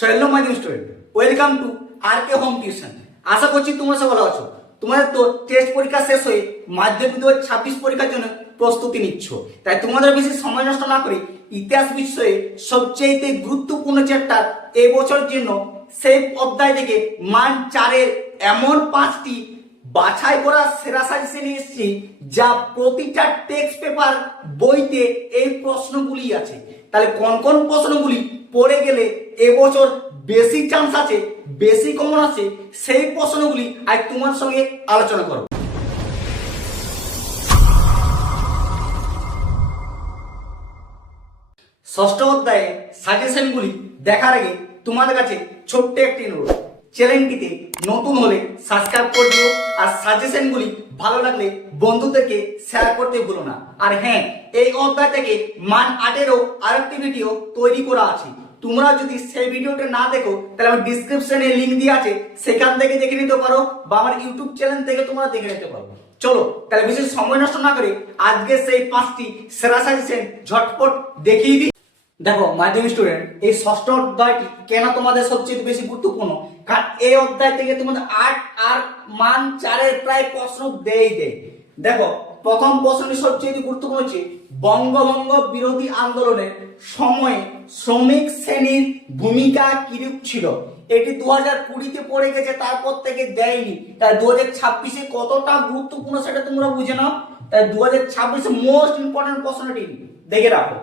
Hello my dear student, welcome to R K home tuition. আশা করছি তোমরা সব ভালো আছো। তোমাদের তো টেস্ট পরীক্ষা শেষ হয়ে মাধ্যমিক 2026 পরীক্ষার জন্য প্রস্তুতি নিচ্ছ। তাই তোমাদের বেশি সময় নষ্ট না করে ইতিহাস বিষয়ে সবচেয়ে গুরুত্বপূর্ণ চ্যাপ্টার এই বছরের জন্য সেই অধ্যায় থেকে মান 4-এর এমন 5টি বাছাই করা সেরা সাজেশন নিয়ে এসেছি, যা প্রতিটা টেক্সট পেপার বইতে এই প্রশ্নগুলি আছে। তাহলে কোন কোন প্রশ্নগুলি পড়ে গেলে এবছর বেশি চান্স আছে, বেশি কমন আছে, সেই প্রশ্নগুলি আজ তোমার সঙ্গে আলোচনা করব। ষষ্ঠ অধ্যায়ে সাজেশনগুলি দেখার আগে তোমাদের কাছে ছোট্ট একটি অনুরোধ, চ্যানেলটিতে নতুন হলে সাবস্ক্রাইব করে দিও, আর সাজেশনগুলি ভালো লাগলে বন্ধুদেরকে শেয়ার করতে ভুলো না। আর হ্যাঁ, এই অধ্যায় থেকে মান 8-এরও আরেকটি ভিডিও তৈরি করা আছে। তোমরা যদি সেই ভিডিওটা না দেখো তাহলে আমার ডিসক্রিপশনে লিংক দিয়ে আছে, সেখান থেকে দেখে নিতে পারো, বা আমার ইউটিউব চ্যানেল থেকে তোমরা দেখে নিতে পারো। চলো তাহলে বেশি সময় নষ্ট না করে আজকে সেই 5টি সেরা সাজেশন ঝটপট দেখিয়ে দিই। দেখো মাধ্যমিক স্টুডেন্ট, এই ষষ্ঠ অধ্যায়টি কেন তোমাদের সবচেয়ে বেশি গুরুত্বপূর্ণ, কারণ এই অধ্যায় থেকে তোমাদের 8 আর মান 4-এর প্রায় প্রশ্ন দেয়। দেখো প্রথম প্রশ্নটি সবচেয়ে গুরুত্বপূর্ণ হচ্ছে বঙ্গভঙ্গ বিরোধী আন্দোলনের সময়ে শ্রমিক শ্রেণীর ভূমিকা কিরূপ ছিল। এটি 2020-তে পড়ে গেছে, তারপর থেকে দেয়নি। তাই 2026-এ কতটা গুরুত্বপূর্ণ সেটা তোমরা বুঝে নাও। তাই 2026-এ মোস্ট ইম্পর্টেন্ট প্রশ্নটি দেখে রাখো।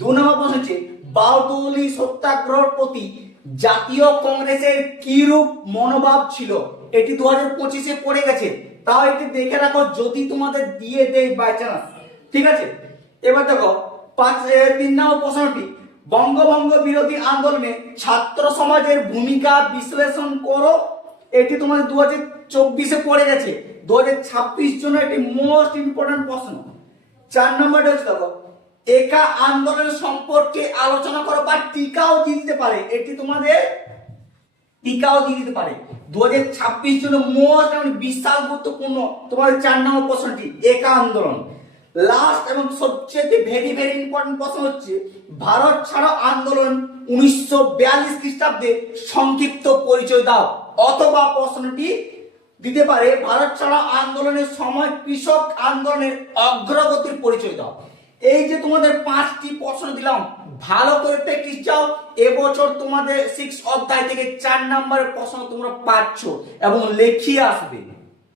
2 নম্বর প্রশ্ন হচ্ছে বারদৌলি সত্যাগ্রহের প্রতি জাতীয় কংগ্রেসের কিরূপ মনোভাব ছিল। এটি 2025-এ পড়ে গেছে, তাও এটি দেখে রাখো যদি তোমাদের দিয়ে দেয় বাই চান্স। ঠিক আছে, এবার দেখো 3 নম্বর প্রশ্নটি বঙ্গভঙ্গ বিরোধী আন্দোলনে ছাত্র সমাজের ভূমিকা বিশ্লেষণ করো। এটি তোমাদের 2024-এ পড়ে গেছে, 2026 জন্য এটি মোস্ট ইম্পর্টেন্ট প্রশ্ন। 4 নম্বরটা হচ্ছে দেখো একা আন্দোলন সম্পর্কে আলোচনা করো, বা টিকাও দিয়ে দিতে পারে। এটি তোমাদের টিকাও দিয়ে দিতে পারে, 2026 জন্য মোস্ট বিশাল গুরুত্বপূর্ণ তোমাদের 4 নম্বর প্রশ্নটি একা আন্দোলন। লাস্ট এবং সবচেয়ে ভেরি ইম্পর্টেন্ট প্রশ্ন হচ্ছে ভারত ছাড়ো আন্দোলন 1942 খ্রিস্টাব্দে সংক্ষিপ্ত পরিচয় দাও। অথবা প্রশ্নটি দিতে পারে ভারত ছাড়ো আন্দোলনের সময় কৃষক আন্দোলনের অগ্রগতির পরিচয় দাও। এই যে তোমাদের 5টি প্রশ্ন দিলাম, ভালো করে প্র্যাকটিস চাও। এবছর তোমাদের 6 অধ্যায় থেকে 4 নম্বরের প্রশ্ন তোমরা পাচ্ছ এবং লেখিয়ে আসবে।